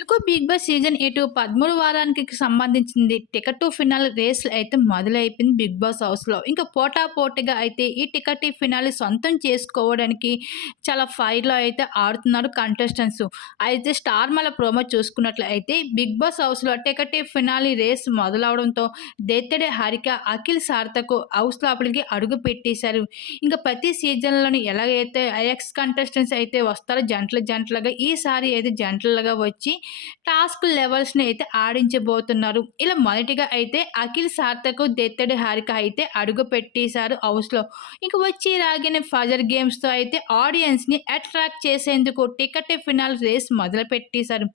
Telugu big boss season ఎటు పదమూడు వారానికి సంబంధించింది టికెట్ టు ఫినాల్ రేస్లు అయితే మొదలైపోయింది బిగ్ బాస్ హౌస్లో. ఇంకా పోటా పోటీగా అయితే ఈ టికెట్ ఫినాలి సొంతం చేసుకోవడానికి చాలా ఫైర్లో అయితే ఆడుతున్నారు కంటెస్టెంట్స్. అయితే స్టార్ మల ప్రోమో చూసుకున్నట్లు అయితే బిగ్ బాస్ హౌస్లో టికెట్ ఫినాలి రేస్ మొదలవడంతో దేత్తడే హరిక అఖిల్ సార్థకు హౌస్ లోపలికి అడుగు పెట్టేశారు. ఇంకా ప్రతి సీజన్లోని ఎలాగైతే ఎక్స్ కంటెస్టెంట్స్ అయితే వస్తారో జంటలు జంటలుగా ఈసారి అయితే జంటలుగా వచ్చి టాస్క్ లెవెల్స్ని అయితే ఆడించబోతున్నారు. ఇలా మొదటిగా అయితే అఖిల్ సార్థకు దెత్తడి హారిక అయితే అడుగు పెట్టేశారు హౌస్లో. ఇంక వచ్చి రాగిన ఫజర్ గేమ్స్తో అయితే ఆడియన్స్ని అట్రాక్ట్ చేసేందుకు టికెట్ ఫినాల్ రేస్ మొదలు పెట్టేశారు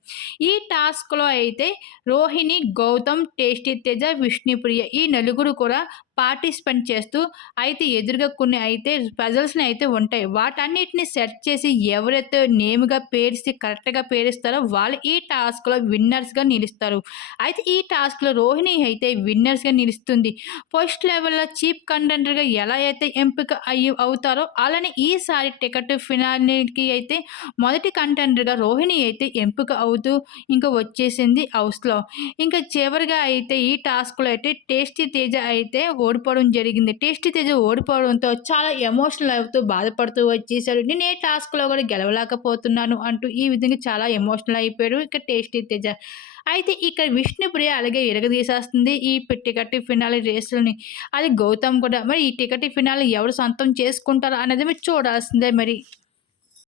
ఈ టాస్క్లో అయితే రోహిణి గౌతమ్ టేస్టీ తేజ విష్ణుప్రియ ఈ నలుగురు కూడా పార్టిసిపేట్ చేస్తూ అయితే ఎదురుగా కొన్ని అయితే పజల్స్ని అయితే ఉంటాయి. వాటన్నిటిని సెట్ చేసి ఎవరైతే నేమ్గా పేరిస్తే కరెక్ట్గా పేరుస్తారో వాళ్ళు ఈ టాస్క్లో విన్నర్స్గా నిలుస్తారు. అయితే ఈ టాస్క్లో రోహిణి అయితే విన్నర్స్గా నిలుస్తుంది. ఫస్ట్ లెవెల్లో చీఫ్ కంటెంటర్గా ఎలా అయితే ఎంపిక అయ్యి అవుతారో అలానే ఈసారి టికెట్ ఫినాల్కి అయితే మొదటి కంటెంటర్గా రోహిణి అయితే ఎంపిక అవుతూ ఇంకా వచ్చేసింది హౌస్లో. ఇంకా చివరిగా అయితే ఈ టాస్క్లో అయితే టేస్టీ తేజ అయితే ఓడిపోవడం జరిగింది. టేస్టీ తేజ ఓడిపోవడంతో చాలా ఎమోషనల్ అవుతూ బాధపడుతూ వచ్చేసారు నేను ఏ టాస్క్లో కూడా గెలవలేకపోతున్నాను అంటూ ఈ విధంగా చాలా ఎమోషనల్ అయిపోయాడు ఇక టేస్టీ తేజ. అయితే ఇక్కడ విష్ణుప్రియ అలాగే ఎరగదీసేస్తుంది ఈ టికెట్ ఫినాలి రేసులని. అది గౌతమ్ కూడా. మరి ఈ టికెట్ ఫినాలి ఎవరు సొంతం చేసుకుంటారు అనేది మీరు చూడాల్సిందే మరి.